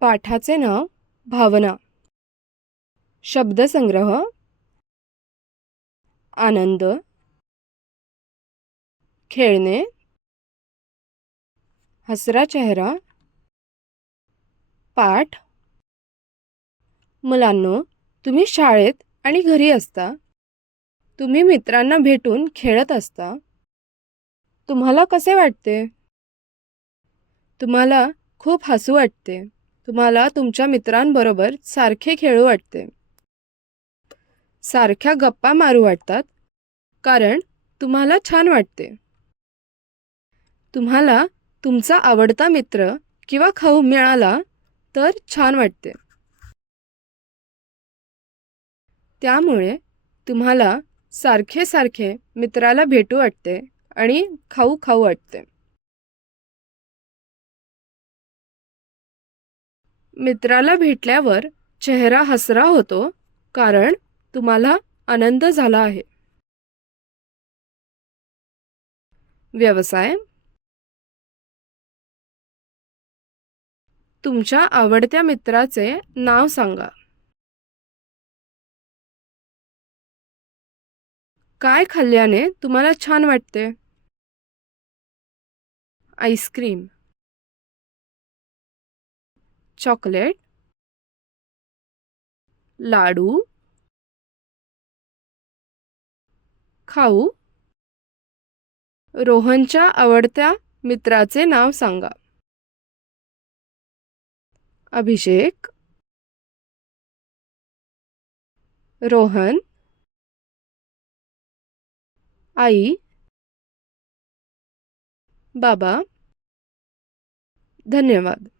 पाठाचे नाव भावना. शब्दसंग्रह आनंद, खेळणे, हसरा चेहरा, पाठ. मुलांनो, तुम्ही शाळेत आणि घरी असता. तुम्ही मित्रांना भेटून खेळत असता. तुम्हाला कसे वाटते? तुम्हाला खूप हसू वाटते. तुम्हाला तुमच्या मित्रांबरोबर सारखे खेळू वाटते. सारख्या गप्पा मारू वाटतात कारण तुम्हाला छान वाटते. तुम्हाला तुमचा आवडता मित्र किंवा खाऊ मिळाला तर छान वाटते. त्यामुळे तुम्हाला सारखे सारखे मित्राला भेटू वाटते आणि खाऊ खाऊ वाटते. मित्राला भेटल्यावर चेहरा हसरा होतो कारण तुम्हाला आनंद झाला आहे. व्यवसाय. तुमच्या आवडत्या मित्राचे नाव सांगा. काय खाल्ल्याने तुम्हाला छान वाटते? आईस्क्रीम, चॉकलेट, लाडू, खाऊ. रोहनच्या आवडत्या मित्राचे नाव सांगा. अभिषेक, रोहन, आई, बाबा. धन्यवाद.